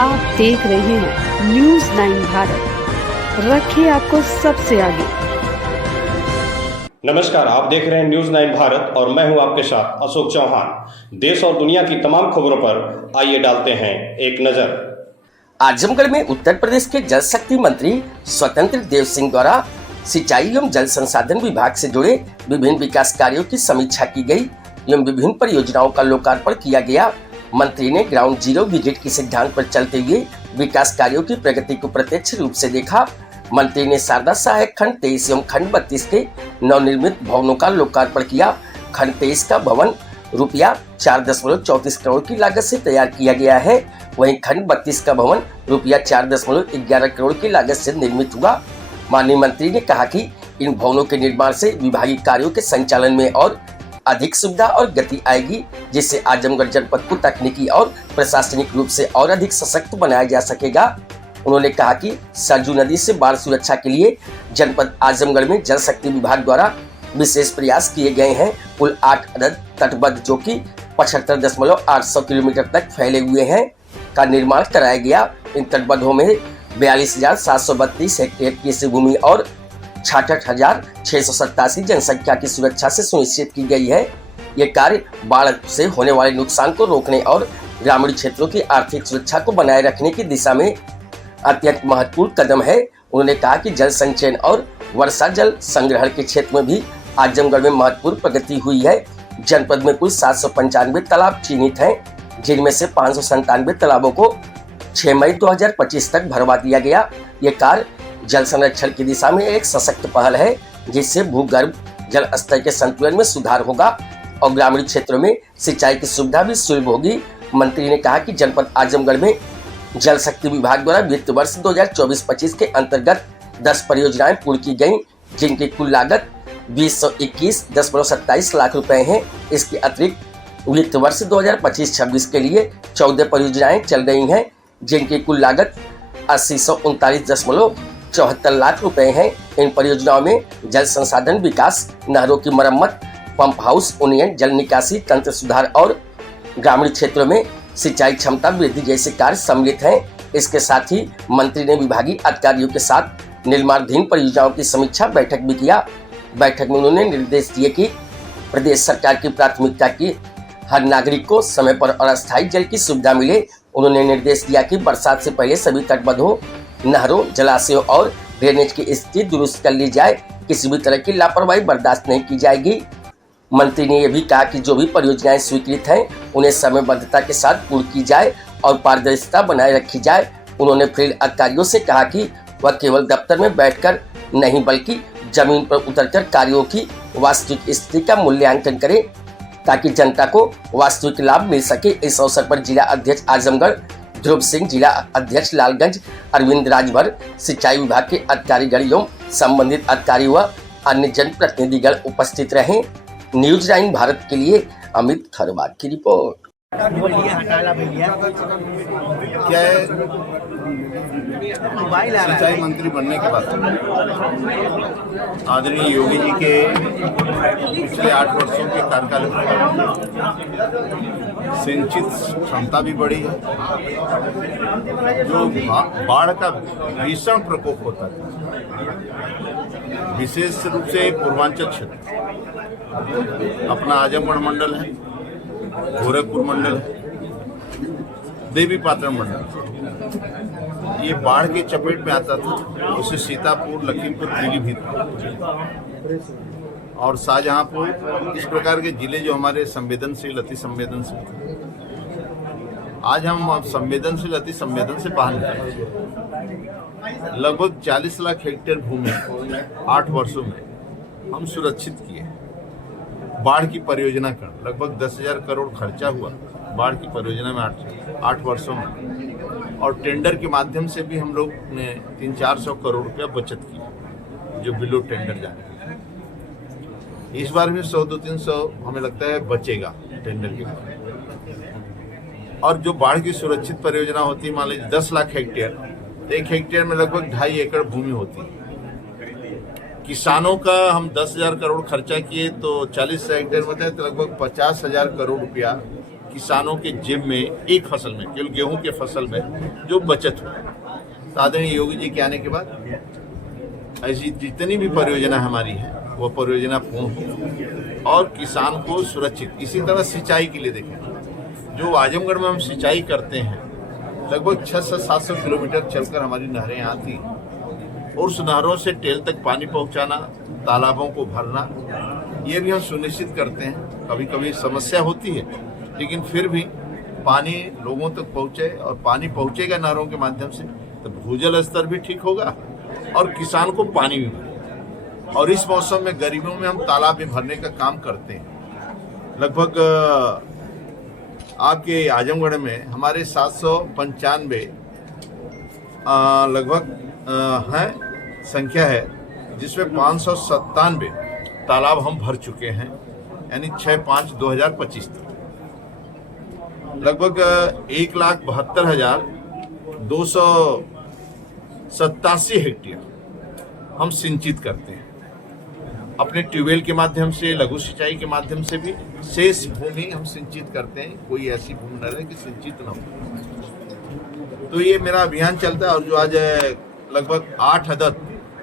आप देख रहे हैं न्यूज़ 9 भारत, रखिए आपको सबसे आगे। नमस्कार, आप देख रहे हैं न्यूज़ 9 भारत और मैं हूं आपके साथ अशोक चौहान। देश और दुनिया की तमाम खबरों पर आइए डालते हैं एक नजर। आजमगढ़ में उत्तर प्रदेश के जल शक्ति मंत्री स्वतंत्र देव सिंह द्वारा सिंचाई एवं जल संसाधन विभाग से जुड़े विभिन्न विकास कार्यों की समीक्षा की गई एवं विभिन्न परियोजनाओं का लोकार्पण किया गया। मंत्री ने ग्राउंड जीरो विजिट के सिद्धांत पर चलते हुए विकास कार्यों की प्रगति को प्रत्यक्ष रूप से देखा। मंत्री ने शारदा सहायक खंड 23 एवं खंड 32 के नवनिर्मित भवनों का लोकार्पण किया। खंड 23 का भवन रुपया 4.34 करोड़ की लागत से तैयार किया गया है, वहीं खंड 32 का भवन रुपया 4.11 करोड़ की लागत से निर्मित हुआ। माननीय मंत्री ने कहा कि इन भवनों के निर्माण से विभागीय कार्यों के संचालन में और अधिक सुविधा और गति आएगी, जिससे आजमगढ़ जनपद को तकनीकी और प्रशासनिक रूप से और अधिक सशक्त बनाया जा सकेगा। उन्होंने कहा कि सरजू नदी से बाढ़ सुरक्षा के लिए जनपद आजमगढ़ में जल शक्ति विभाग द्वारा विशेष प्रयास किए गए हैं। कुल 8 अदद तटबंध जो कि 75.800 किलोमीटर तक फैले हुए हैं का निर्माण कराया गया। इन तटबंधों में 42,732 हेक्टेयर कृषि भूमि और 66,687 जनसंख्या की सुरक्षा से सुनिश्चित की गई है। ये कार्य बाढ़ से होने वाले नुकसान को रोकने और ग्रामीण क्षेत्रों की आर्थिक सुरक्षा को बनाए रखने की दिशा में अत्यंत महत्वपूर्ण कदम है। उन्होंने कहा कि जल संचयन और वर्षा जल संग्रहण के क्षेत्र में भी आजमगढ़ में महत्वपूर्ण प्रगति हुई है। जनपद में कुल 795 तालाब चिन्हित हैं, जिनमें से 597 तालाबों को 6 मई 2025 तक भरवा दिया गया। ये कार्य जल संरक्षण की दिशा में एक सशक्त पहल है, जिससे भूगर्भ जल स्तर के संतुलन में सुधार होगा और ग्रामीण क्षेत्रों में सिंचाई की सुविधा भी सुलभ होगी। मंत्री ने कहा कि जनपद आजमगढ़ में जल शक्ति विभाग द्वारा वित्त वर्ष 2024-25 के अंतर्गत 10 परियोजनाएं पूर्ण की गयी, जिनकी कुल लागत 221.27 लाख रुपए है। इसके अतिरिक्त वित्त वर्ष 2025-26 के लिए 14 परियोजनाएं चल रही हैं, जिनकी कुल लागत 80,39.74 लाख रुपए है। इन परियोजनाओं में जल संसाधन विकास, नहरों की मरम्मत, पंप हाउस उन्नयन, जल निकासी तंत्र सुधार और ग्रामीण क्षेत्रों में सिंचाई क्षमता वृद्धि जैसे कार्य सम्मिलित हैं। इसके साथ ही मंत्री ने विभागीय अधिकारियों के साथ निर्माणाधीन परियोजनाओं की समीक्षा बैठक भी किया। बैठक में उन्होंने निर्देश दिए कि प्रदेश सरकार की प्राथमिकता की हर नागरिक को समय पर और अस्थायी जल की सुविधा मिले। उन्होंने निर्देश दिया कि बरसात से पहले सभी तटबंधों, नहरों, जलाशयों और ड्रेनेज की स्थिति दुरुस्त कर ली जाए। किसी भी तरह की लापरवाही बर्दाश्त नहीं की जाएगी। मंत्री ने यह भी कहा कि जो भी परियोजनाएं स्वीकृत हैं, उन्हें समयबद्धता के साथ पूर्ण की जाए और पारदर्शिता बनाए रखी जाए। उन्होंने फील्ड अधिकारियों से कहा कि वह केवल दफ्तर में बैठकर नहीं बल्कि जमीन पर उतरकर कार्यों की वास्तविक स्थिति का मूल्यांकन करें, ताकि जनता को वास्तविक लाभ मिल सके। इस अवसर पर जिला अध्यक्ष आजमगढ़ ध्रुव सिंह, जिला अध्यक्ष लालगंज अरविंद राजभर, सिंचाई विभाग के अधिकारीगण एवं संबंधित अधिकारी व अन्य जनप्रतिनिधिगण उपस्थित रहे। न्यूज़ 9 भारत के लिए अमित खरवार की रिपोर्ट। सिंचाई मंत्री बनने के बाद आदरणीय योगी जी के पिछले 8 वर्षों के कार्यकाल में सिंचित क्षमता भी बढ़ी है। जो बाढ़ का भीषण प्रकोप होता है, विशेष रूप से पूर्वांचल क्षेत्र, अपना आजमगढ़ मंडल है, गोरखपुर मंडल है, देवी पाटन मंडल, ये बाढ़ की चपेट में आता था। उसे सीतापुर, लखीमपुर, पीलीभीत और शाहजहांपुर, इस प्रकार के जिले जो हमारे संवेदनशील, अति संवेदनशील, आज हम संवेदनशील, अति संवेदनशील बाहर निकले। लगभग 40 लाख हेक्टेयर भूमि 8 वर्षों में हम सुरक्षित किए। बाढ़ की परियोजना का लगभग 10,000 करोड़ खर्चा हुआ बाढ़ की परियोजना में 8 वर्षों में, और टेंडर के माध्यम से भी हम लोग ने 300-400 करोड़ रुपया बचत की, जो बिलो टेंडर जाने। इस बार भी 100-200-300 हमें लगता है बचेगा टेंडर के बाद। और जो बाढ़ की सुरक्षित परियोजना होती है, मान लीजिए 10 लाख हेक्टेयर, तो 1 हेक्टेयर में लगभग 2.5 एकड़ भूमि होती है। किसानों का हम 10,000 करोड़ खर्चा किए तो 40 हेक्टेयर बताए तो लगभग 50,000 करोड़ रुपया किसानों के जेब में एक फसल में, केवल गेहूं के फसल में जो बचत हुई। तो आदरणीय योगी जी के आने के बाद ऐसी जितनी भी परियोजना हमारी है वो परियोजना पूर्ण हो और किसान को सुरक्षित। इसी तरह सिंचाई के लिए देखें, जो आजमगढ़ में हम सिंचाई करते हैं लगभग 600-700 किलोमीटर चलकर हमारी नहरें आती हैं और उस नहरों से टेल तक पानी पहुंचाना, तालाबों को भरना, ये भी हम सुनिश्चित करते हैं। कभी कभी समस्या होती है लेकिन फिर भी पानी लोगों तक पहुंचे और पानी पहुंचेगा नहरों के माध्यम से तो भूजल स्तर भी ठीक होगा और किसान को पानी भी मिलेगा। और इस मौसम में गर्मियों में हम तालाब भी भरने का काम करते हैं। लगभग आपके आजमगढ़ में हमारे 795 लगभग है संख्या है, जिसमें 597 तालाब हम भर चुके हैं, यानी 6/5/2025 तक। लगभग 1,72,287 हेक्टेयर हम सिंचित करते हैं अपने ट्यूबवेल के माध्यम से, लघु सिंचाई के माध्यम से भी। शेष भूमि हम सिंचित करते हैं, कोई ऐसी भूमि न रहे कि सिंचित न हो। तो ये मेरा अभियान चलता है और जो आज लगभग 8 अदद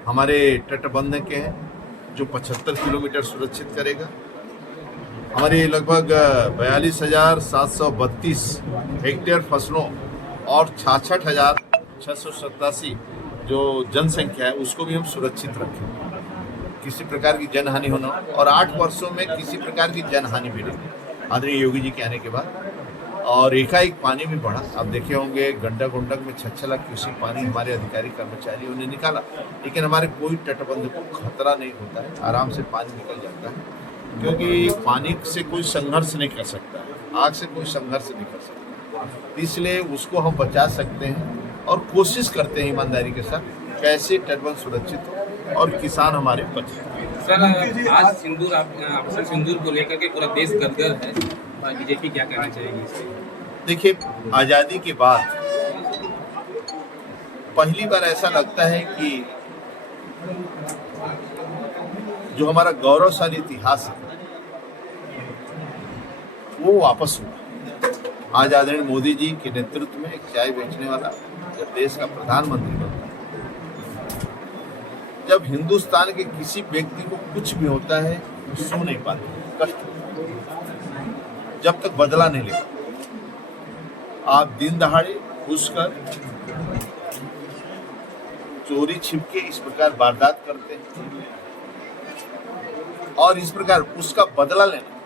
हमारे तटबंध के हैं जो 75 किलोमीटर सुरक्षित करेगा। हमारी लगभग 42,732 हेक्टेयर फसलों और 66,687 जो जनसंख्या है उसको भी हम सुरक्षित रखें, किसी प्रकार की जनहानि होना और 8 वर्षों में किसी प्रकार की जनहानि भी नहीं आदरणीय योगी जी के आने के बाद। और एकाएक पानी भी बढ़ा, आप देखे होंगे गंडक में 6 लाख क्यूसेक पानी हमारे अधिकारी कर्मचारियों ने निकाला, लेकिन हमारे कोई तटबंध को खतरा नहीं होता है, आराम से पानी निकल जाता है, क्योंकि पानी से कोई संघर्ष नहीं कर सकता है, आग से कोई संघर्ष नहीं कर सकता, इसलिए उसको हम बचा सकते हैं और कोशिश करते हैं ईमानदारी के साथ कैसे तटबंध सुरक्षित हो और किसान हमारे बचे। सर, आज ऑपरेशन सिंदूर को लेकर के पूरा देश गदगद है, बीजेपी क्या कहना चाहेगी इससे? देखिए, आज़ादी के बाद पहली बार ऐसा लगता है कि जो हमारा गौरवशाली इतिहास है वो वापस हुआ। आज आदरणीय मोदी जी के नेतृत्व में एक चाय बेचने वाला जब देश का प्रधानमंत्री बनता है, जब हिंदुस्तान के किसी व्यक्ति को कुछ भी होता है सो नहीं पाते, कष्ट जब तक बदला नहीं लेगा। आप दिन दहाड़े घुसकर चोरी छिपके इस प्रकार वारदात करते हैं और इस प्रकार उसका बदला लेना,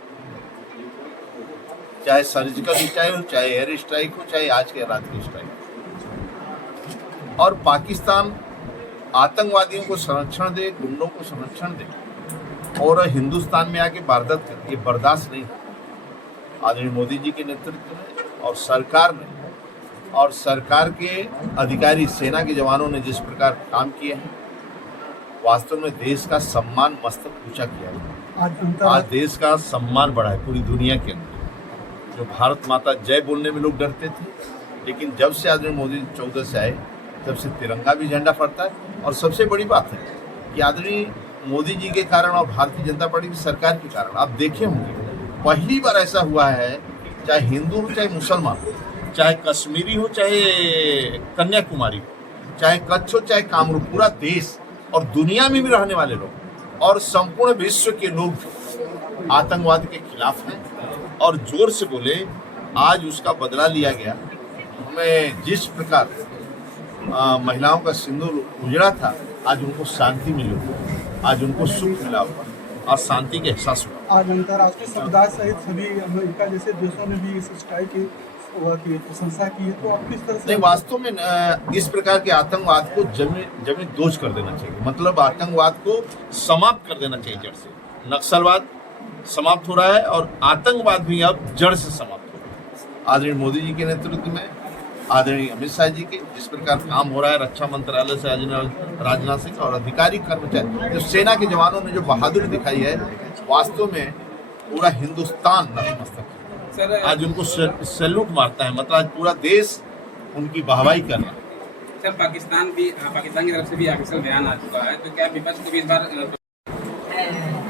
चाहे सर्जिकल स्ट्राइक हो, चाहे एयर स्ट्राइक हो, चाहे आज के रात की स्ट्राइक हो। और पाकिस्तान आतंकवादियों को संरक्षण दे, गुंडों को संरक्षण दे और हिंदुस्तान में आके वारदात करे, ये बर्दाश्त नहीं। आदरणीय मोदी जी के नेतृत्व में और सरकार ने और सरकार के अधिकारी, सेना के जवानों ने जिस प्रकार काम किए हैं, वास्तव में देश का सम्मान मस्तक ऊंचा किया है। आज देश का सम्मान बढ़ा है पूरी दुनिया के अंदर। जो भारत माता जय बोलने में लोग डरते थे, लेकिन जब से आदरणीय मोदी 14 से आए तब से तिरंगा भी झंडा फहरता है। और सबसे बड़ी बात है कि आदरणीय मोदी जी के कारण और भारतीय जनता पार्टी की सरकार के कारण आप देखे होंगे पहली बार ऐसा हुआ है, चाहे हिंदू हो, चाहे मुसलमान हो, चाहे कश्मीरी हो, चाहे कन्याकुमारी हो, चाहे कच्छ हो, चाहे कामरूप, पूरा देश और दुनिया में भी रहने वाले लोग और संपूर्ण विश्व के लोग आतंकवाद के खिलाफ हैं और जोर से बोले। आज उसका बदला लिया गया। हमें जिस प्रकार महिलाओं का सिंदूर उजड़ा था, आज उनको शांति मिली, आज उनको सुख मिला और शांति के एहसास हुआ। आज अंतर्राष्ट्रीय समुदाय सहित सभी अमेरिका जैसे देशों ने भी इस स्ट्राइक की प्रशंसा की है, तो आप किस तरह से? वास्तव में इस प्रकार के आतंकवाद को जमीन दोज कर देना चाहिए, मतलब आतंकवाद को समाप्त कर देना चाहिए जड़ से। नक्सलवाद समाप्त हो रहा है और आतंकवाद भी अब जड़ से समाप्त हो रहा है। आदरणीय मोदी जी के नेतृत्व में, आदरणीय अमित शाह जी के जिस प्रकार काम हो रहा है, रक्षा मंत्रालय से राजनाथ सिंह और अधिकारी कर्मचारी, जो सेना के जवानों ने जो बहादुरी दिखाई है, वास्तव में पूरा हिंदुस्तान नतमस्तक है। आज उनको सैल्यूट मारता है, मतलब आज पूरा देश उनकी वाहवाही कर रहा है। सर, पाकिस्तान की तरफ से भी ऑफिशियल बयान आ चुका है, तो क्या विपक्ष को भी इस बार?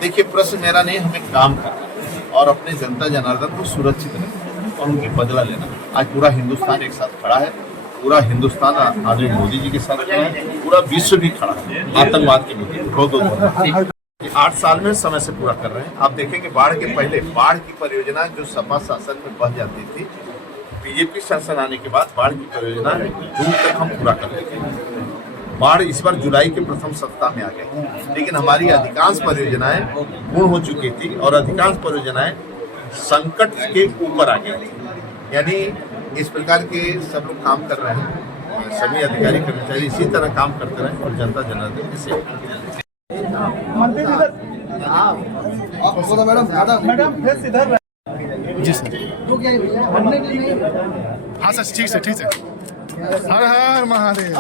देखिए, प्रश्न मेरा नहीं, हमें काम करना है और अपने जनता जनार्दन को सुरक्षित रखना। और उनकी बदला लेना। आज पूरा हिंदुस्तान एक साथ खड़ा है, पूरा हिंदुस्तान आदरणीय मोदी जी के साथ खड़ा है, पूरा विश्व भी खड़ा है आतंकवाद के मुद्दे पर। बहुत 8 साल में समय से पूरा कर रहे हैं। आप देखेंगे बाढ़ के पहले बाढ़ की परियोजना जो सपा शासन में बह जाती थी, बीजेपी शासन आने के बाद बाढ़ की परियोजना जून तक हम पूरा कर लेंगे। बाढ़ इस बार जुलाई के प्रथम सप्ताह में आ गई, लेकिन हमारी अधिकांश परियोजनाएं पूर्ण हो चुकी थी और अधिकांश परियोजनाएं संकट के ऊपर आ गई थी। यानी इस प्रकार के सब लोग काम कर रहे हैं, सभी अधिकारी कर्मचारी इसी तरह काम करते रहे और जनता जनार्दन की सेवा करते रहे। मैडम जी सर। हाँ सर, ठीक है ठीक है। हर हर महादेव।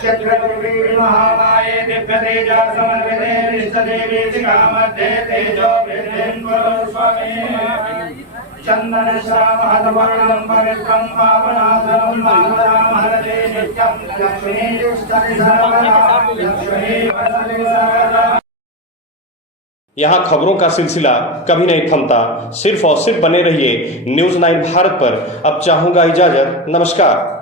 चक्रवर्ती महामाये दिव्य तेज समन्विते निष्ठदेवी शिखामध्ये तेजो स्वामी चंदन श्याम हतवर्णं पवित्रं पावनासनं मामरामहरते नित्यं लक्ष्मी दुष्टि सर्वदा लक्ष्मी वसति सर्वदा। यहाँ खबरों का सिलसिला कभी नहीं थमता। सिर्फ और सिर्फ बने रहिए न्यूज़ 9 भारत पर। अब चाहूंगा इजाजत। नमस्कार।